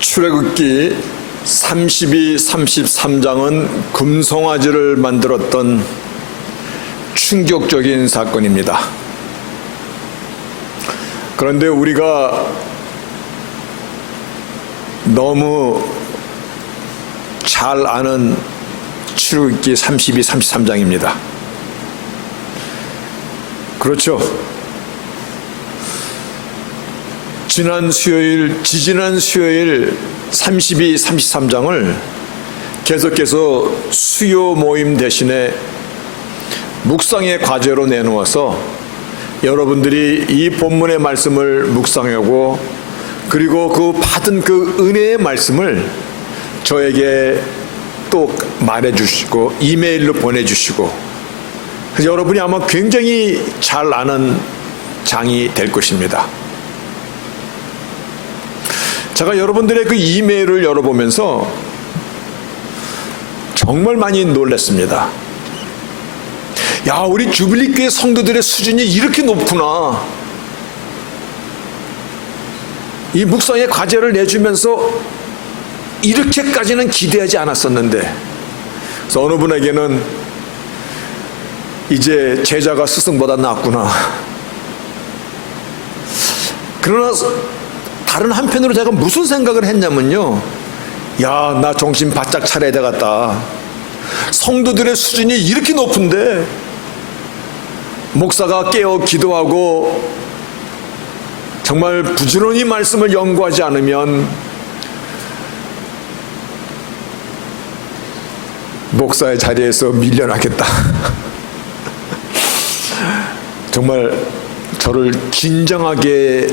출애굽기 32, 33장은 금송아지를 만들었던 충격적인 사건입니다. 그런데 우리가 너무 잘 아는 출애굽기 32, 33장입니다. 그렇죠? 지지난 수요일 32, 33장을 계속해서 수요 모임 대신에 묵상의 과제로 내놓아서 여러분들이 이 본문의 말씀을 묵상하고 그리고 그 받은 그 은혜의 말씀을 저에게 또 말해주시고 이메일로 보내주시고 그래서 여러분이 아마 굉장히 잘 아는 장이 될 것입니다. 제가 여러분들의 그 이메일을 열어보면서 정말 많이 놀랐습니다. 야, 우리 주빌리교회 성도들의 수준이 이렇게 높구나. 이 묵상의 과제를 내주면서 이렇게까지는 기대하지 않았었는데, 그래서 어느 분에게는 이제 제자가 스승보다 낫구나. 그러나 다른 한편으로 제가 무슨 생각을 했냐면요, 야, 나 정신 바짝 차려야 되겠다. 성도들의 수준이 이렇게 높은데 목사가 깨어 기도하고 정말 부지런히 말씀을 연구하지 않으면 목사의 자리에서 밀려나겠다. 정말 저를 긴장하게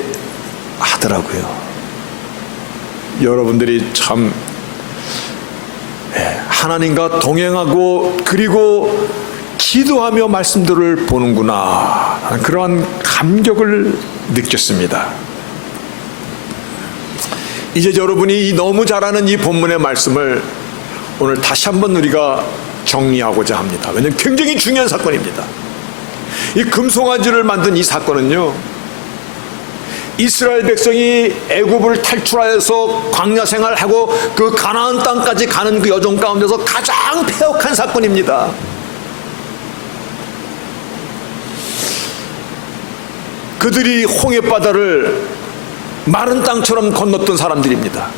하더라고요. 여러분들이 참 하나님과 동행하고 그리고 기도하며 말씀들을 보는구나, 그러한 감격을 느꼈습니다. 이제 여러분이 너무 잘 아는 이 본문의 말씀을 오늘 다시 한번 우리가 정리하고자 합니다. 왜냐하면 굉장히 중요한 사건입니다. 이 금송아지를 만든 이 사건은요, 이스라엘 백성이 애굽을 탈출하여서 광야 생활하고 그 가나안 땅까지 가는 그 여정 가운데서 가장 폐역한 사건입니다. 그들이 홍해바다를 마른 땅처럼 건넜던 사람들입니다.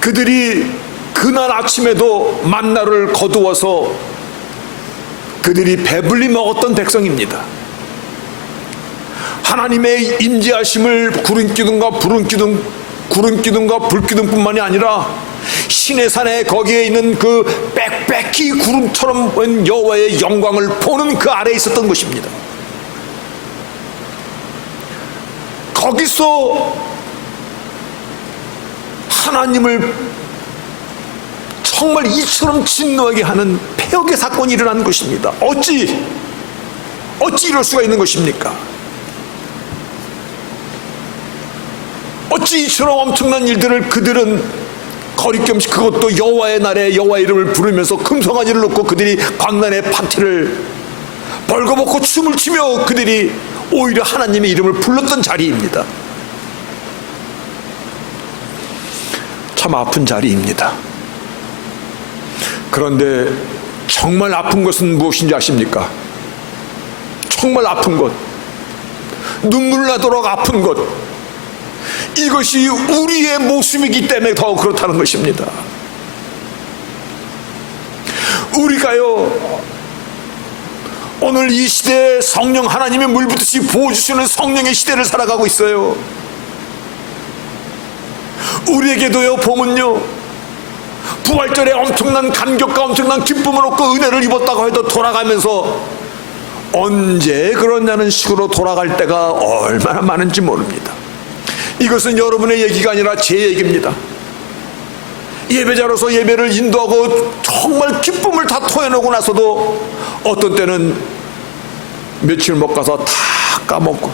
그들이 그날 아침에도 만나를 거두어서 그들이 배불리 먹었던 백성입니다. 하나님의 임재하심을 구름기둥과 불기둥뿐만이 아니라 시내산에 거기에 있는 그 빽빽히 구름처럼 온 여호와의 영광을 보는 그 아래에 있었던 것입니다. 거기서 하나님을 정말 이처럼 진노하게 하는 폐역의 사건이 일어난 것입니다. 어찌 이럴 수가 있는 것입니까? 어찌 이처럼 엄청난 일들을 그들은 거리겸씩, 그것도 여호와의 날에 여호와 이름을 부르면서 금송아지를 놓고 그들이 광란의 파티를 벌거벗고 춤을 추며 그들이 오히려 하나님의 이름을 불렀던 자리입니다. 참 아픈 자리입니다. 그런데 정말 아픈 것은 무엇인지 아십니까? 정말 아픈 것, 눈물 나도록 아픈 것, 이것이 우리의 모습이기 때문에 더 그렇다는 것입니다. 우리가요, 오늘 이 시대에 성령 하나님의 물붓듯이 부어주시는 성령의 시대를 살아가고 있어요. 우리에게도요, 봄은요, 부활절에 엄청난 감격과 엄청난 기쁨을 얻고 은혜를 입었다고 해도 돌아가면서 언제 그러냐는 식으로 돌아갈 때가 얼마나 많은지 모릅니다. 이것은 여러분의 얘기가 아니라 제 얘기입니다. 예배자로서 예배를 인도하고 정말 기쁨을 다 토해내고 나서도 어떤 때는 며칠 못 가서 다 까먹고,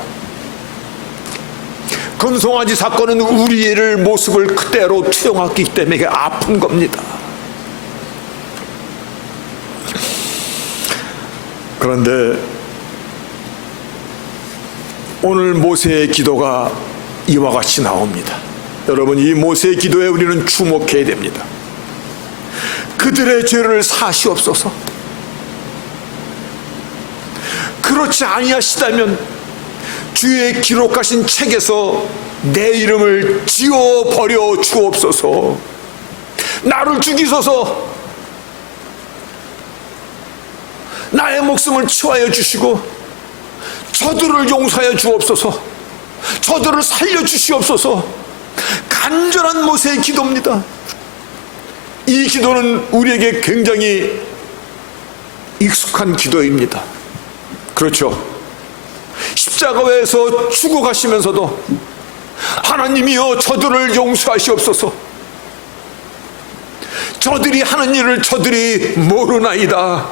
금송아지 사건은 우리의 모습을 그대로 투영하기 때문에 아픈 겁니다. 그런데 오늘 모세의 기도가 이와 같이 나옵니다. 여러분, 이 모세의 기도에 우리는 주목해야 됩니다. 그들의 죄를 사시옵소서. 그렇지 아니하시다면 주의 기록하신 책에서 내 이름을 지워버려 주옵소서. 나를 죽이소서. 나의 목숨을 치하여 주시고 저들을 용서하여 주옵소서. 저들을 살려 주시옵소서. 간절한 모세의 기도입니다. 이 기도는 우리에게 굉장히 익숙한 기도입니다. 그렇죠. 십자가에서 죽어가시면서도 하나님이여 저들을 용서하시옵소서. 저들이 하는 일을 저들이 모르나이다.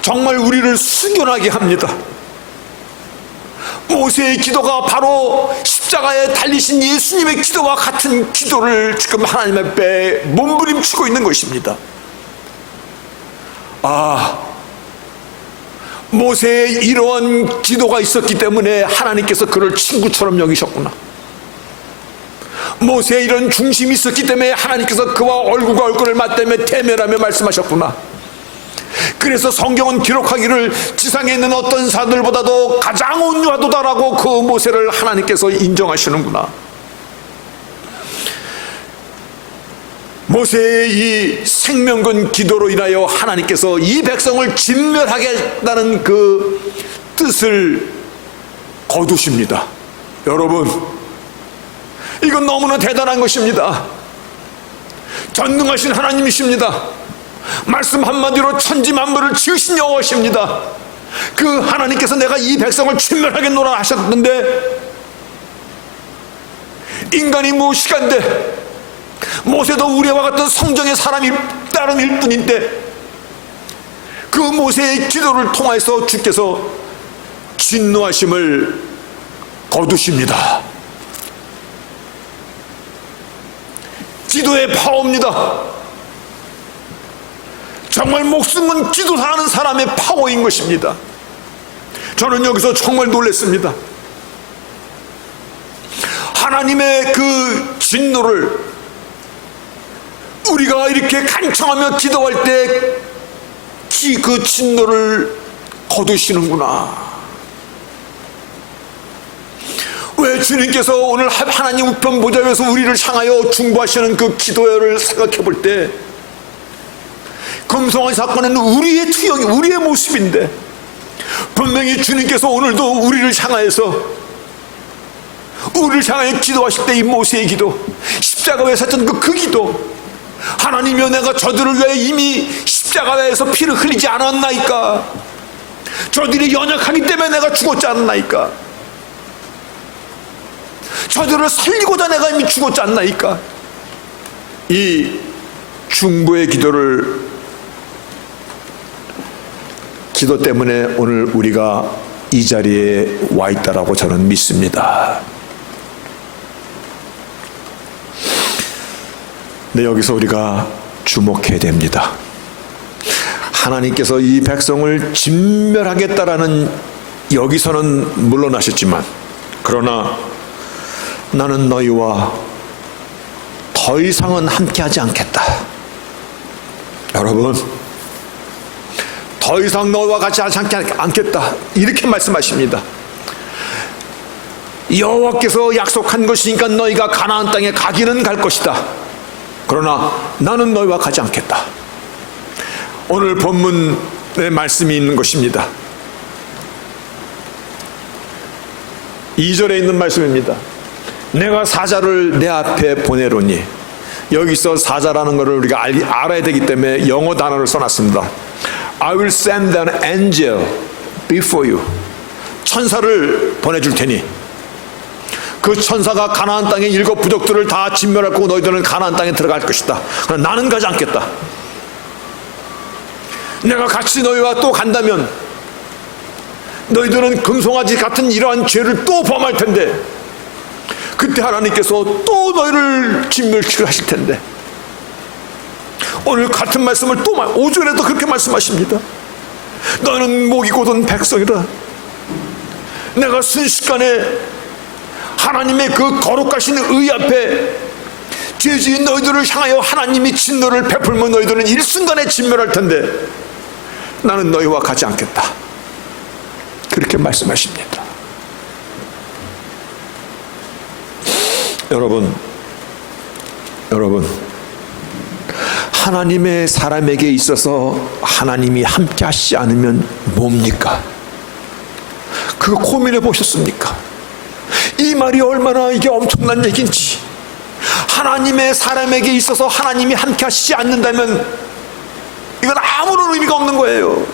정말 우리를 숙연하게 합니다. 모세의 기도가 바로 십자가에 달리신 예수님의 기도와 같은 기도를 지금 하나님 앞에 몸부림치고 있는 것입니다. 모세의 이러한 기도가 있었기 때문에 하나님께서 그를 친구처럼 여기셨구나. 모세의 이런 중심이 있었기 때문에 하나님께서 그와 얼굴과 얼굴을 맞대며 대면하며 말씀하셨구나. 그래서 성경은 기록하기를 지상에 있는 어떤 사람들보다도 가장 온유하도다라고 그 모세를 하나님께서 인정하시는구나. 모세의 이 생명건 기도로 인하여 하나님께서 이 백성을 진멸하겠다는 그 뜻을 거두십니다. 여러분, 이건 너무나 대단한 것입니다. 전능하신 하나님이십니다. 말씀 한마디로 천지만물을 지으신 여호와십니다. 그 하나님께서 내가 이 백성을 진멸하겠노라 하셨는데, 인간이 무엇이간데 모세도 우리와 같은 성정의 사람이 따름일 뿐인데 그 모세의 기도를 통해서 주께서 진노하심을 거두십니다. 기도의 파워입니다. 정말 목숨은 기도하는 사람의 파워인 것입니다. 저는 여기서 정말 놀랐습니다. 하나님의 그 진노를 우리가 이렇게 간청하며 기도할 때 그 진노를 거두시는구나. 왜 주님께서 오늘 하나님 우편 보좌에서 우리를 향하여 중보하시는 그 기도를 생각해 볼 때 금송아지 사건은 우리의 투영이, 우리의 모습인데 분명히 주님께서 오늘도 우리를 향하여서 우리를 향하여 기도하실 때 이 모세의 기도, 십자가에 섰던 그 기도, 하나님이여 내가 저들을 위해 이미 십자가에서 피를 흘리지 않았나이까? 저들이 연약하기 때문에 내가 죽었지 않나이까? 저들을 살리고자 내가 이미 죽었지 않나이까? 이 중보의 기도 때문에 오늘 우리가 이 자리에 와 있다라고 저는 믿습니다. 네, 여기서 우리가 주목해야 됩니다. 하나님께서 이 백성을 진멸하겠다라는 여기서는 물러나셨지만, 그러나 나는 너희와 더 이상은 함께하지 않겠다. 여러분, 더 이상 너희와 같이 하지 않겠다, 이렇게 말씀하십니다. 여호와께서 약속한 것이니까 너희가 가나안 땅에 가기는 갈 것이다. 그러나 나는 너희와 가지 않겠다. 오늘 본문의 말씀이 있는 것입니다. 2절에 있는 말씀입니다. 내가 사자를 내 앞에 보내로니, 여기서 사자라는 것을 우리가 알아야 되기 때문에 영어 단어를 써놨습니다. I will send an angel before you. 천사를 보내줄 테니 그 천사가 가나안 땅의 7 부족들을 다 진멸할 거고 너희들은 가나안 땅에 들어갈 것이다. 그러나 나는 가지 않겠다. 내가 같이 너희와 또 간다면 너희들은 금송아지 같은 이러한 죄를 또 범할 텐데, 그때 하나님께서 또 너희를 진멸하실 텐데, 오늘 같은 말씀을 또 5절에도 그렇게 말씀하십니다. 너는 목이 곧은 백성이라. 내가 순식간에 하나님의 그 거룩하신 의 앞에 죄지은 너희들을 향하여 하나님이 진노를 베풀면 너희들은 일순간에 진멸할 텐데 나는 너희와 가지 않겠다, 그렇게 말씀하십니다. 여러분, 하나님의 사람에게 있어서 하나님이 함께 하시지 않으면 뭡니까? 그거 고민해 보셨습니까? 이 말이 얼마나 이게 엄청난 얘기인지. 하나님의 사람에게 있어서 하나님이 함께 하시지 않는다면 이건 아무런 의미가 없는 거예요.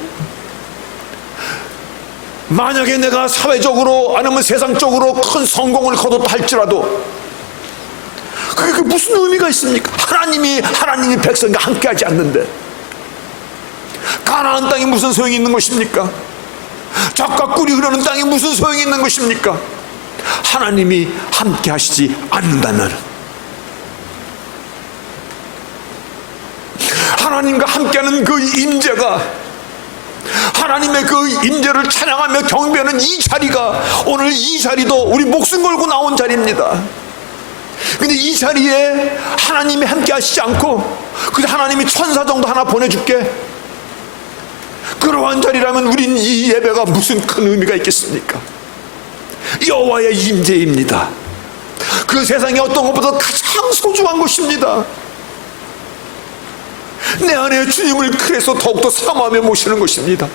만약에 내가 사회적으로 아니면 세상적으로 큰 성공을 거뒀다 할지라도 그게 무슨 의미가 있습니까? 하나님이 백성과 함께하지 않는데 가나안 땅이 무슨 소용이 있는 것입니까? 젖과 꿀이 흐르는 땅이 무슨 소용이 있는 것입니까? 하나님이 함께하시지 않는다면, 하나님과 함께하는 그 임재가, 하나님의 그 임재를 찬양하며 경배하는 이 자리가, 오늘 이 자리도 우리 목숨 걸고 나온 자리입니다. 근데 이 자리에 하나님이 함께 하시지 않고 그냥 하나님이 천사 정도 하나 보내줄게, 그러한 자리라면 우린 이 예배가 무슨 큰 의미가 있겠습니까? 여호와의 임재입니다. 그 세상에 어떤 것보다 가장 소중한 것입니다. 내 안에 주님을 그래서 더욱더 사모하며 모시는 것입니다.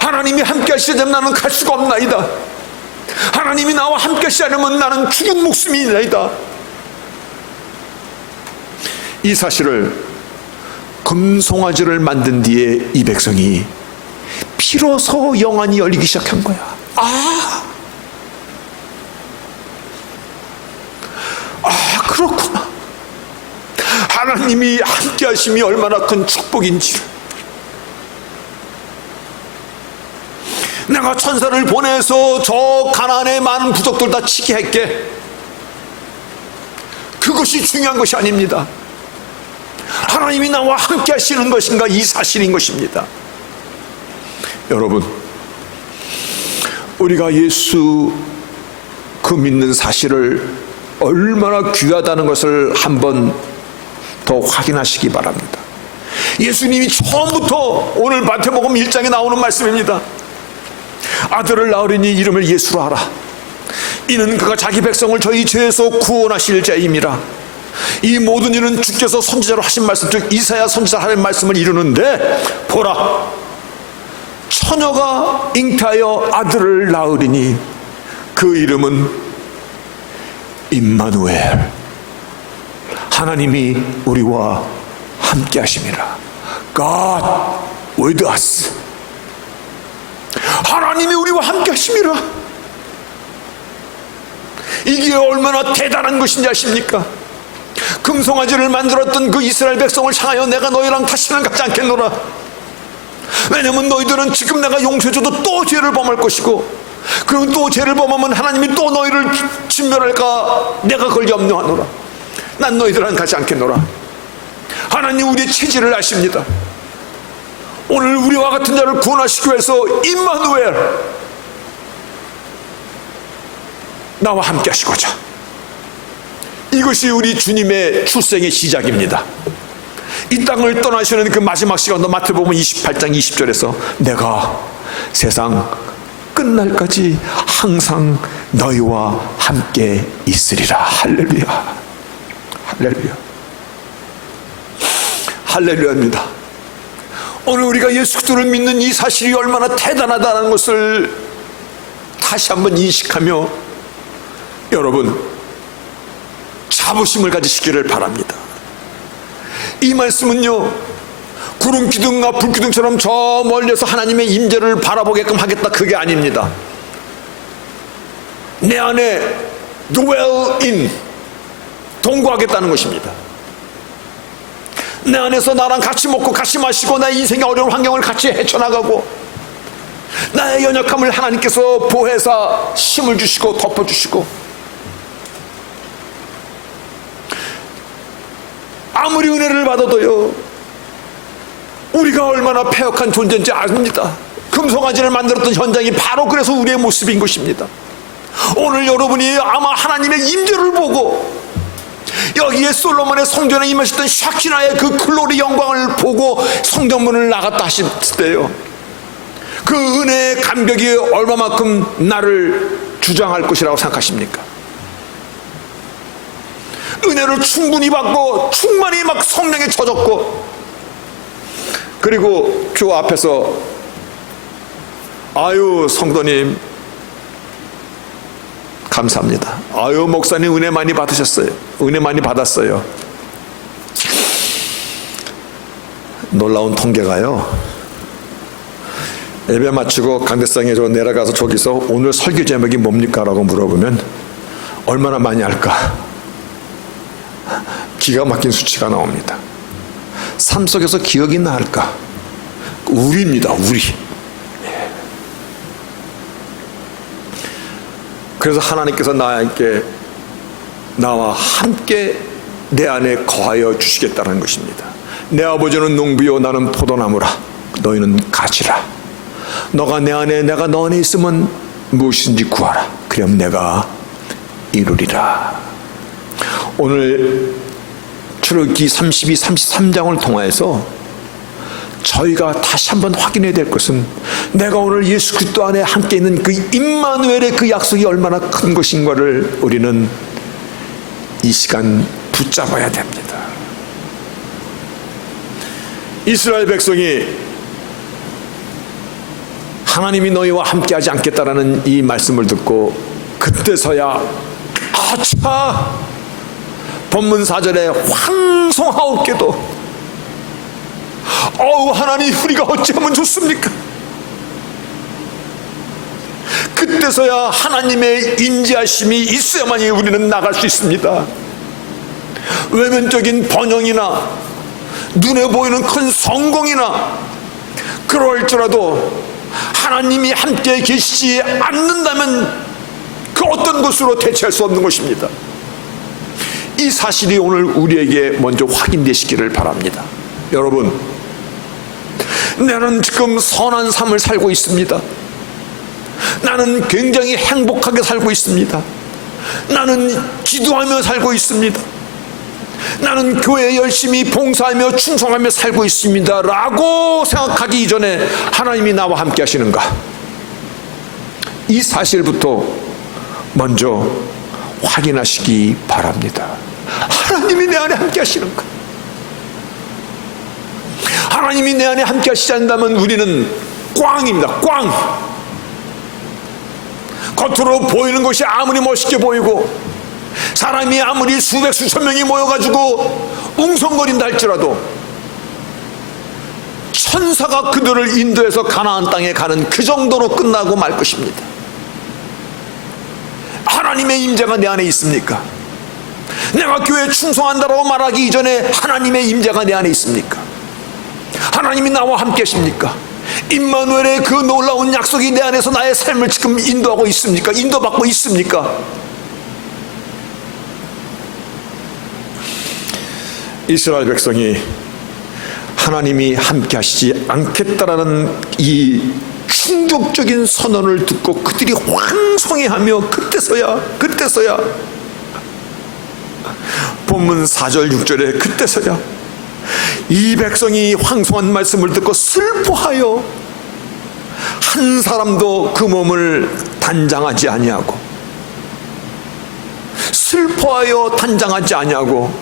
하나님이 함께 하시자면 나는 갈 수가 없나이다. 하나님이 나와 함께 하시지 않으면 나는 죽은 목숨이나이다. 이 사실을 금송아지를 만든 뒤에 이 백성이 비로소 영안이 열리기 시작한 거야. 그렇구나. 하나님이 함께 하심이 얼마나 큰 축복인지를, 내가 천사를 보내서 저 가나안의 많은 부족들 다 치게 할게, 그것이 중요한 것이 아닙니다. 하나님이 나와 함께 하시는 것인가, 이 사실인 것입니다. 여러분, 우리가 예수 그 믿는 사실을 얼마나 귀하다는 것을 한번 더 확인하시기 바랍니다. 예수님이 처음부터 오늘 마태복음 1장에 나오는 말씀입니다. 아들을 낳으리니 이름을 예수로 하라. 이는 그가 자기 백성을 저희 죄에서 구원하실 자임이라. 이 모든 일은 주께서 선지자로 하신 말씀, 즉 이사야 선지자가 하는 말씀을 이루는데, 보라, 처녀가 잉태하여 아들을 낳으리니 그 이름은 임마누엘, 하나님이 우리와 함께 하심이라. God with us. 하나님이 우리와 함께 하심이라. 이게 얼마나 대단한 것인지 아십니까? 금송아지를 만들었던 그 이스라엘 백성을 향하여 내가 너희랑 다시는 같지 않겠노라. 왜냐면 너희들은 지금 내가 용서해줘도 또 죄를 범할 것이고, 그럼 또 죄를 범하면 하나님이 또 너희를 진멸할까 내가 그걸 염려하노라. 난 너희들랑 같이 않겠노라. 하나님 우리의 체질을 아십니다. 오늘 우리와 같은 자를 구원하시기 위해서 임마누엘, 나와 함께 하시고자, 이것이 우리 주님의 출생의 시작입니다. 이 땅을 떠나시는 그 마지막 시간도 마태복음 28장 20절에서 내가 세상 끝날까지 항상 너희와 함께 있으리라. 할렐루야, 할렐루야, 할렐루야입니다. 오늘 우리가 예수 그리스도를 믿는 이 사실이 얼마나 대단하다는 것을 다시 한번 인식하며 여러분 자부심을 가지시기를 바랍니다. 이 말씀은요, 구름 기둥과 불 기둥처럼 저 멀리서 하나님의 임재를 바라보게끔 하겠다, 그게 아닙니다. 내 안에 dwell in, 동거하겠다는 것입니다. 내 안에서 나랑 같이 먹고 같이 마시고 나의 인생의 어려운 환경을 같이 헤쳐나가고 나의 연약함을 하나님께서 보혜사 힘을 주시고 덮어주시고, 아무리 은혜를 받아도요, 우리가 얼마나 패역한 존재인지 압니다. 금송아지를 만들었던 현장이 바로 그래서 우리의 모습인 것입니다. 오늘 여러분이 아마 하나님의 임재를 보고 여기에 솔로몬의 성전에 임하셨던 샤키나의 그 글로리 영광을 보고 성전문을 나갔다 하실 때요, 그 은혜의 감격이 얼마만큼 나를 주장할 것이라고 생각하십니까? 은혜를 충분히 받고 충만히 막 성령에 젖었고, 그리고 주 앞에서 아유 성도님 감사합니다, 아유 목사님 은혜 많이 받으셨어요, 은혜 많이 받았어요. 놀라운 통계가요, 예배 마치고 강대상에 저 내려가서 저기서 오늘 설교 제목이 뭡니까? 라고 물어보면 얼마나 많이 할까? 기가 막힌 수치가 나옵니다. 삶 속에서 기억이 날까? 우리입니다, 우리. 그래서 하나님께서 나와 함께 내 안에 거하여 주시겠다는 것입니다. 내 아버지는 농부요 나는 포도나무라, 너희는 가지라. 너가 내 안에 내가 너 안에 있으면 무엇인지 구하라, 그럼 내가 이루리라. 오늘 출애굽기 32, 33장을 통해서 저희가 다시 한번 확인해야 될 것은, 내가 오늘 예수 그리스도 안에 함께 있는 그 임마누엘의 그 약속이 얼마나 큰 것인가를 우리는 이 시간 붙잡아야 됩니다. 이스라엘 백성이 하나님이 너희와 함께하지 않겠다라는 이 말씀을 듣고 그때서야 아차, 본문 4절에 황송하옵게도 어우 하나님 우리가 어찌하면 좋습니까? 그때서야 하나님의 인지하심이 있어야만이 우리는 나갈 수 있습니다. 외면적인 번영이나 눈에 보이는 큰 성공이나 그럴지라도 하나님이 함께 계시지 않는다면 그 어떤 것으로 대체할 수 없는 것입니다. 이 사실이 오늘 우리에게 먼저 확인되시기를 바랍니다. 여러분, 나는 지금 선한 삶을 살고 있습니다. 나는 굉장히 행복하게 살고 있습니다. 나는 기도하며 살고 있습니다. 나는 교회에 열심히 봉사하며 충성하며 살고 있습니다 라고 생각하기 이전에 하나님이 나와 함께 하시는가? 이 사실부터 먼저 확인하시기 바랍니다. 하나님이 내 안에 함께 하시는가? 하나님이 내 안에 함께 하시지 않는다면 우리는 꽝입니다. 꽝. 겉으로 보이는 것이 아무리 멋있게 보이고 사람이 아무리 수백 수천 명이 모여가지고 웅성거린다 할지라도 천사가 그들을 인도해서 가나안 땅에 가는 그 정도로 끝나고 말 것입니다. 하나님의 임재가 내 안에 있습니까? 내가 교회에 충성한다라고 말하기 이전에 하나님의 임재가 내 안에 있습니까? 하나님이 나와 함께 하십니까? 임마누엘의 그 놀라운 약속이 내 안에서 나의 삶을 지금 인도하고 있습니까? 인도받고 있습니까? 이스라엘 백성이 하나님이 함께 하시지 않겠다라는 이 충격적인 선언을 듣고 그들이 황송해하며 그때서야 본문 4절 6절에 그때서야 이 백성이 황송한 말씀을 듣고 슬퍼하여 한 사람도 그 몸을 단장하지 아니하고, 슬퍼하여 단장하지 아니하고,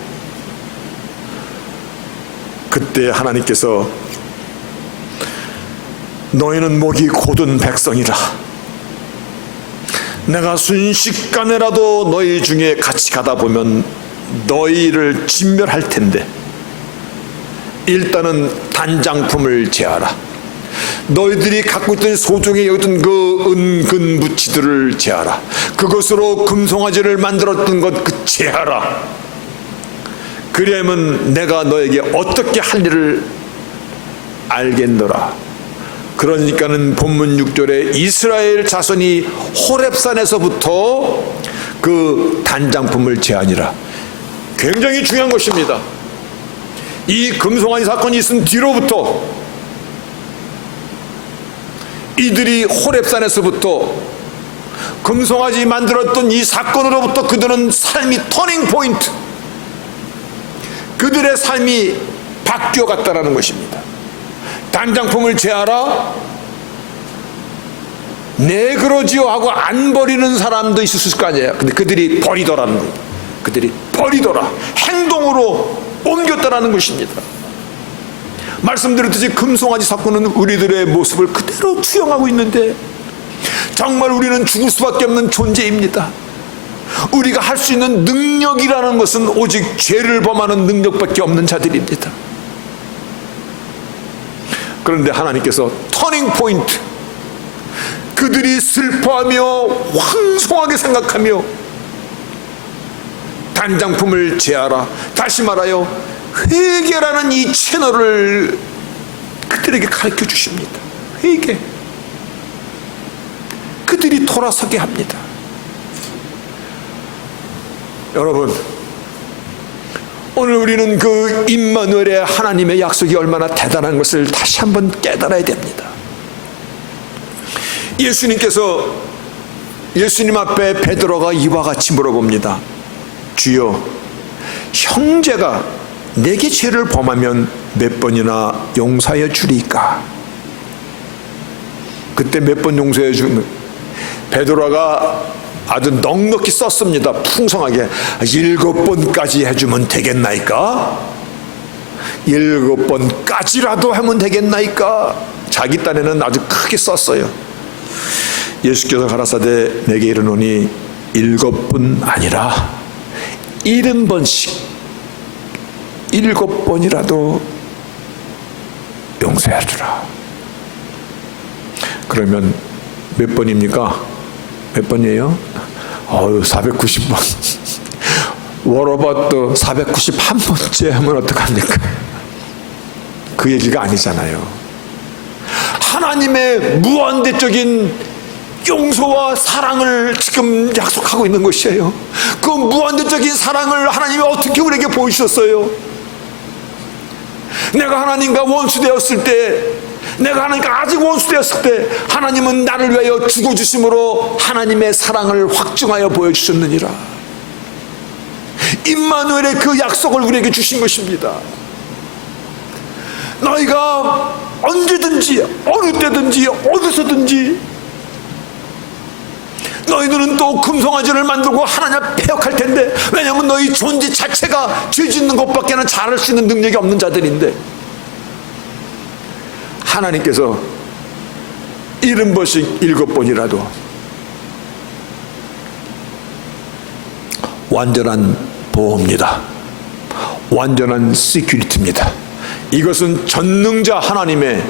그때 하나님께서 너희는 목이 곧은 백성이라, 내가 순식간에라도 너희 중에 같이 가다 보면 너희를 진멸할 텐데 일단은 단장품을 제하라. 너희들이 갖고 있던 소중히 여기던 그 은근 무치들을 제하라. 그것으로 금송아지를 만들었던 것 그 제하라. 그리하면 내가 너에게 어떻게 할 일을 알겠노라. 그러니까는 본문 6절에 이스라엘 자손이 호렙산에서부터 그 단장품을 제하니라. 굉장히 중요한 것입니다. 이 금송아지 사건이 있은 뒤로부터 이들이 호렙산에서부터 금송아지 만들었던 이 사건으로부터 그들은 삶이 터닝 포인트, 그들의 삶이 바뀌어 갔다라는 것입니다. 단장품을 제하라, 네 그러지요 하고 안 버리는 사람도 있을 거 아니에요. 근데 그들이 버리더라는 거예요. 그들이 버리더라, 행동으로 옮겼다라는 것입니다. 말씀드렸듯이 금송아지 사건은 우리들의 모습을 그대로 투영하고 있는데, 정말 우리는 죽을 수밖에 없는 존재입니다. 우리가 할 수 있는 능력이라는 것은 오직 죄를 범하는 능력밖에 없는 자들입니다. 그런데 하나님께서 터닝 포인트, 그들이 슬퍼하며 황송하게 생각하며 단장품을 제하라, 다시 말하여 회개라는 이 채널을 그들에게 가르쳐 주십니다. 회개. 그들이 돌아서게 합니다. 여러분, 오늘 우리는 그 임마누엘의 하나님의 약속이 얼마나 대단한 것을 다시 한번 깨달아야 됩니다. 예수님 앞에 베드로가 이와 같이 물어봅니다. 주여, 형제가 내게 죄를 범하면 몇 번이나 용서하여 주리까? 그때 몇 번 용서해 주면, 베드로가 아주 넉넉히 썼습니다. 풍성하게. 7번까지 해주면 되겠나이까? 7번까지라도 하면 되겠나이까? 자기 딴에는 아주 크게 썼어요. 예수께서 가라사대 내게 이르노니 7번 아니라 70번씩 7번이라도 용서해 주라. 그러면 몇 번입니까? 몇 번이에요? 490번. 워러버도 491번째 하면 어떡합니까? 그 얘기가 아니잖아요. 하나님의 무한대적인 용서와 사랑을 지금 약속하고 있는 것이에요. 그 무한대적인 사랑을 하나님이 어떻게 우리에게 보여주셨어요? 내가 하나님과 원수되었을 때, 내가 하나님과 아직 원수되었을 때 하나님은 나를 위하여 죽어주심으로 하나님의 사랑을 확증하여 보여주셨느니라. 임마누엘의 그 약속을 우리에게 주신 것입니다. 너희가 언제든지 어느 때든지 어디서든지 너희들은 또 금송아지를 만들고 하나님 앞에 패역할 텐데, 왜냐하면 너희 존재 자체가 죄 짓는 것밖에는 잘할 수 있는 능력이 없는 자들인데, 하나님께서 70번씩 7번이라도 완전한 보호입니다. 완전한 시큐리티입니다. 이것은 전능자 하나님의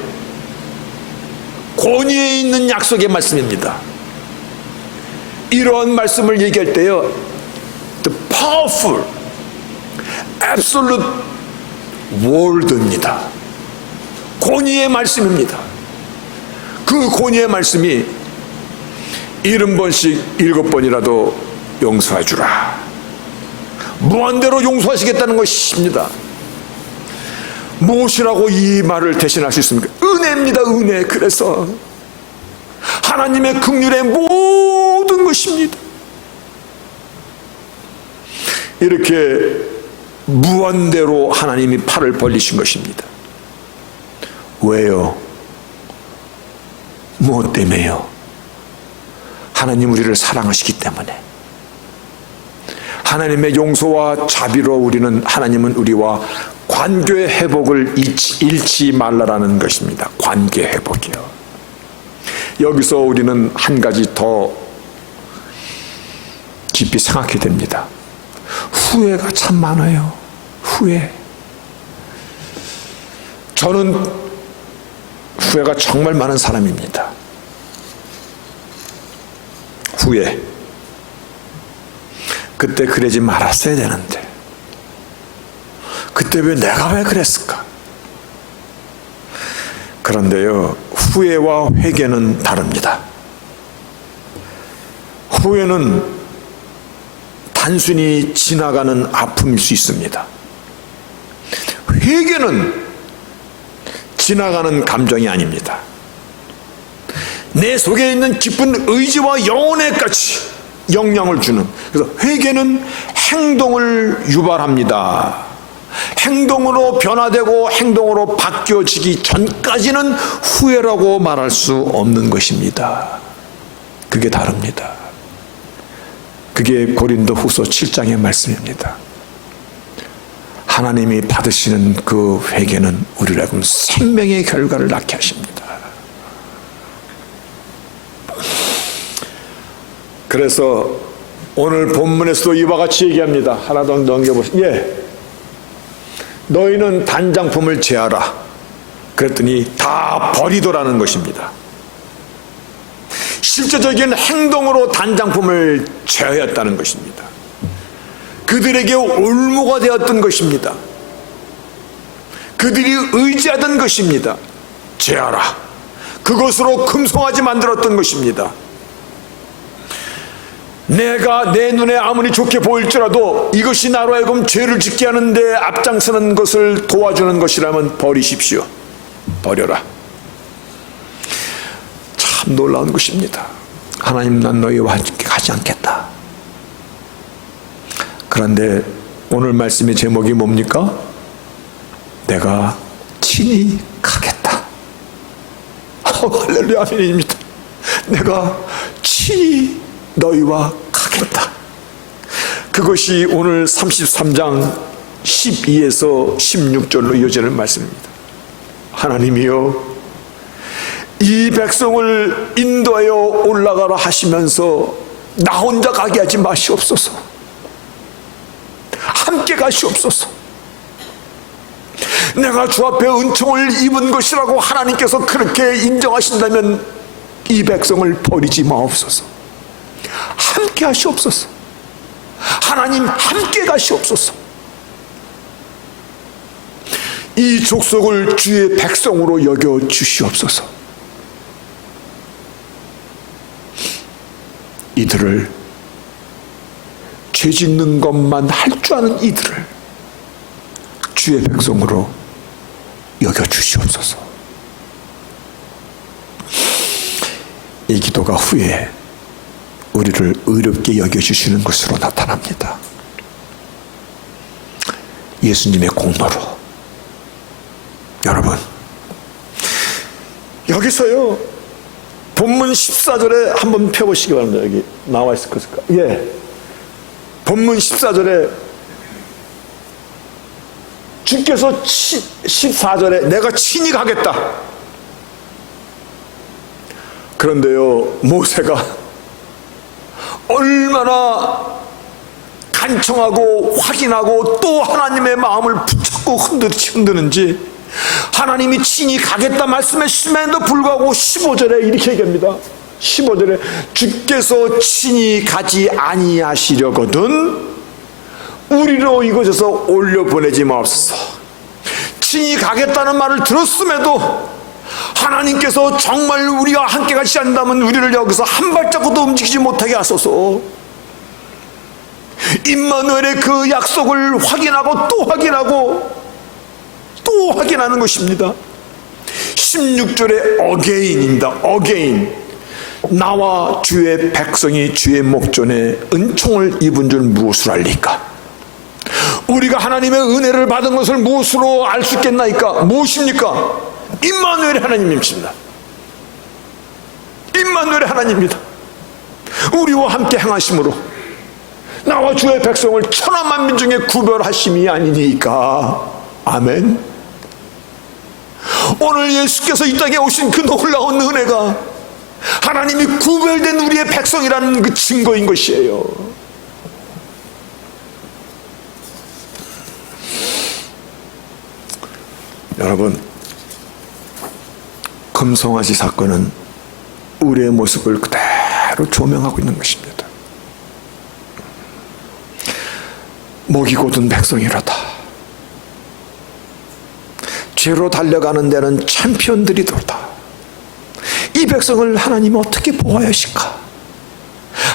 권위에 있는 약속의 말씀입니다. 이러한 말씀을 얘기할 때요, the powerful, absolute word입니다. 권위의 말씀입니다. 그 권위의 말씀이 70번씩 7번이라도 용서해 주라. 무한대로 용서하시겠다는 것입니다. 무엇이라고 이 말을 대신할 수 있습니까? 은혜입니다. 은혜. 그래서 하나님의 긍휼의 모든 것입니다. 이렇게 무한대로 하나님이 팔을 벌리신 것입니다. 왜요? 무엇 때문에요? 하나님 우리를 사랑하시기 때문에. 하나님의 용서와 자비로 하나님은 우리와 관계의 회복을 잃지 말라라는 것입니다. 관계 회복이요. 여기서 우리는 한 가지 더 깊이 생각해야 됩니다. 후회가 참 많아요. 후회. 저는 후회가 정말 많은 사람입니다. 후회. 그때 그러지 말았어야 되는데, 그때 내가 왜 그랬을까? 그런데요, 후회와 회개는 다릅니다. 후회는 단순히 지나가는 아픔일 수 있습니다. 회개는 지나가는 감정이 아닙니다. 내 속에 있는 깊은 의지와 영혼에까지 영향을 주는, 그래서 회개는 행동을 유발합니다. 행동으로 변화되고 행동으로 바뀌어지기 전까지는 후회라고 말할 수 없는 것입니다. 그게 다릅니다. 그게 고린도후서 7장의 말씀입니다. 하나님이 받으시는 그 회개는 우리를 하여금 생명의 결과를 낳게 하십니다. 그래서 오늘 본문에서도 이와 같이 얘기합니다. 하나 더 넘겨보세요. 너희는 단장품을 제하라. 그랬더니 다 버리더라는 것입니다. 실제적인 행동으로 단장품을 제하였다는 것입니다. 그들에게 올무가 되었던 것입니다. 그들이 의지하던 것입니다. 제하라. 그것으로 금송아지 만들었던 것입니다. 내가 내 눈에 아무리 좋게 보일지라도 이것이 나로 하여금 죄를 짓게 하는데 앞장서는 것을 도와주는 것이라면 버리십시오. 버려라. 참 놀라운 것입니다. 하나님, 난 너희와 함께 가지 않겠다. 그런데 오늘 말씀의 제목이 뭡니까? 내가 친히 가겠다. 할렐루야, 아멘입니다. 내가 친히 너희와 가겠다. 그것이 오늘 33장 12에서 16절로 이어지는 말씀입니다. 하나님이여, 이 백성을 인도하여 올라가라 하시면서 나 혼자 가게 하지 마시옵소서. 함께 가시옵소서. 내가 주 앞에 은총을 입은 것이라고 하나님께서 그렇게 인정하신다면 이 백성을 버리지 마옵소서. 함께 하시옵소서. 하나님, 함께 가시옵소서. 이 족속을 주의 백성으로 여겨 주시옵소서. 이들을, 죄 짓는 것만 할 줄 아는 이들을 주의 백성으로 여겨 주시옵소서. 이 기도가 후에 우리를 의롭게 여겨주시는 것으로 나타납니다. 예수님의 공로로. 여러분, 여기서요, 본문 14절에 한번 펴보시기 바랍니다. 여기 나와 있을 것일까? 본문 14절에 주께서 14절에 내가 친히 가겠다. 그런데요, 모세가 얼마나 간청하고 확인하고 또 하나님의 마음을 붙잡고 흔드는지, 하나님이 친히 가겠다 말씀하심에도 불구하고 15절에 이렇게 얘기합니다. 15절에 주께서 친히 가지 아니하시려거든 우리로 이곳에서 올려보내지 마옵소서. 친히 가겠다는 말을 들었음에도 하나님께서 정말 우리와 함께 같이 한다면 우리를 여기서 한 발자국도 움직이지 못하게 하소서. 임마누엘의 그 약속을 확인하고 또 확인하고 또 확인하는 것입니다. 16절에 어게인입니다. 어게인. 나와 주의 백성이 주의 목전에 은총을 입은 줄 무엇을 알리까? 우리가 하나님의 은혜를 받은 것을 무엇으로 알 수 있겠나이까? 무엇입니까? 임마누엘의 하나님이십니다. 임마누엘의 하나님입니다. 우리와 함께 행하심으로 나와 주의 백성을 천하만민 중에 구별하심이 아니니까. 아멘. 오늘 예수께서 이 땅에 오신 그 놀라운 은혜가 하나님이 구별된 우리의 백성이라는 그 증거인 것이에요. 여러분, 금송아지 사건은 우리의 모습을 그대로 조명하고 있는 것입니다. 목이 곧은 백성이로다. 죄로 달려가는 데는 챔피언들이로다. 이 백성을 하나님이 어떻게 보호하실까?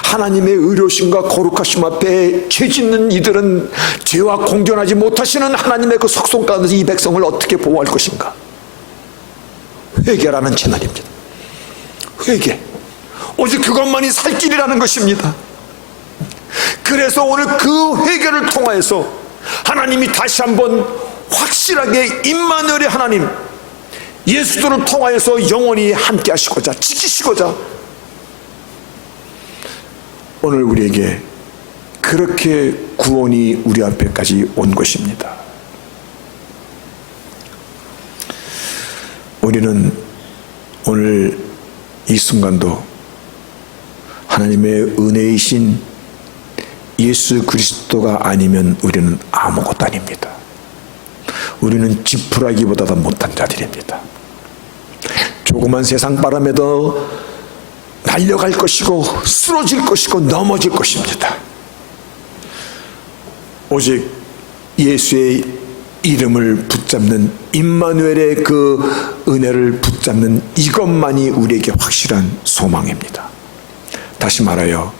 하나님의 의로심과 거룩하심 앞에 죄 짓는 이들은 죄와 공존하지 못하시는 하나님의 그 속성 가운데서 이 백성을 어떻게 보호할 것인가? 회개라는 채널입니다. 회개, 오직 그것만이 살 길이라는 것입니다. 그래서 오늘 그 회개를 통하여서 하나님이 다시 한번 확실하게 임마누엘의 하나님, 예수들을 통하여서 영원히 함께 하시고자, 지키시고자 오늘 우리에게 그렇게 구원이 우리 앞에까지 온 것입니다. 우리는 오늘 이 순간도 하나님의 은혜이신 예수 그리스도가 아니면 우리는 아무것도 아닙니다. 우리는 지푸라기보다 더 못한 자들입니다. 조그만 세상 바람에도 날려갈 것이고 쓰러질 것이고 넘어질 것입니다. 오직 예수의 이름을 붙잡는 임마누엘의 그 은혜를 붙잡는 이것만이 우리에게 확실한 소망입니다. 다시 말하여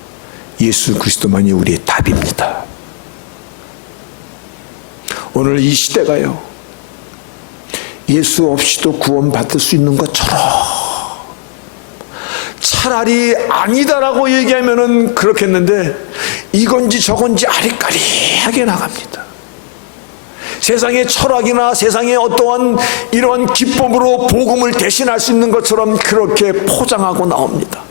예수 그리스도만이 우리의 답입니다. 오늘 이 시대가요, 예수 없이도 구원받을 수 있는 것처럼 차라리 아니다라고 얘기하면은 그렇겠는데 이건지 저건지 아리까리하게 나갑니다. 세상의 철학이나 세상의 어떠한 이러한 기법으로 복음을 대신할 수 있는 것처럼 그렇게 포장하고 나옵니다.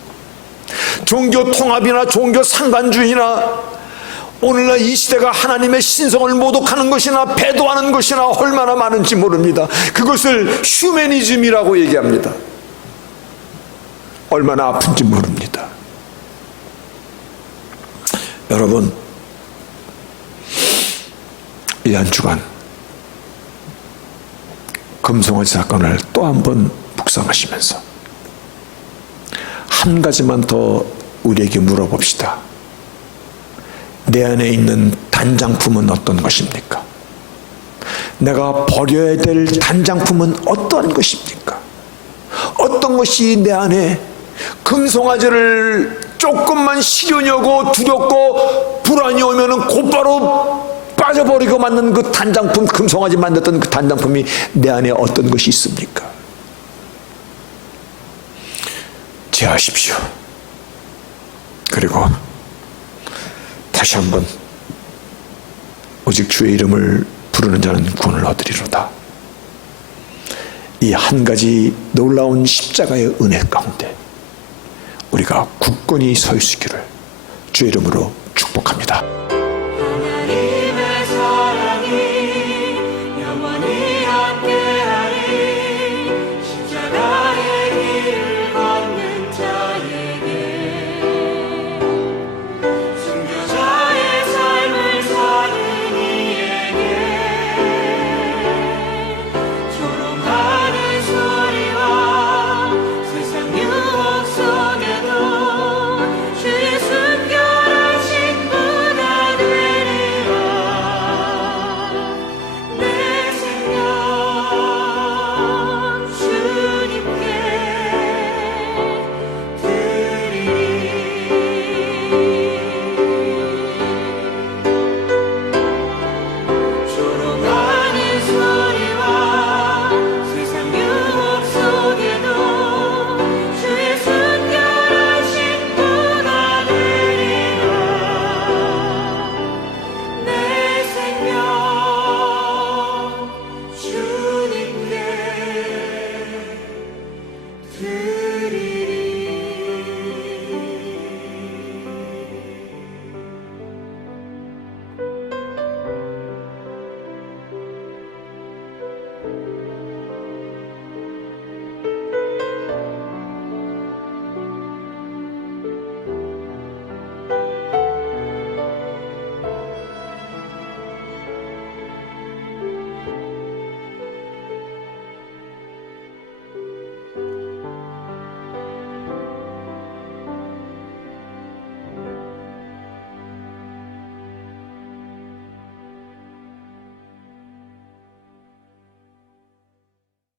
종교 통합이나 종교 상관주의나 오늘날 이 시대가 하나님의 신성을 모독하는 것이나 배도하는 것이나 얼마나 많은지 모릅니다. 그것을 휴머니즘이라고 얘기합니다. 얼마나 아픈지 모릅니다. 여러분, 이 한 주간 금송아지 사건을 또 한 번 묵상하시면서 한 가지만 더 우리에게 물어봅시다. 내 안에 있는 단장품은 어떤 것입니까? 내가 버려야 될 단장품은 어떠한 것입니까? 어떤 것이 내 안에 금송아지를 조금만 시련이 오고 두렵고 불안이 오면은 곧바로 빠져버리고 만든 그 단장품, 금송아지 만들었던 그 단장품이 내 안에 어떤 것이 있습니까? 제하십시오. 그리고 다시 한번 오직 주의 이름을 부르는 자는 구원을 얻으리로다. 이 한 가지 놀라운 십자가의 은혜 가운데 우리가 굳건히 서 있기를 주의 이름으로 축복합니다.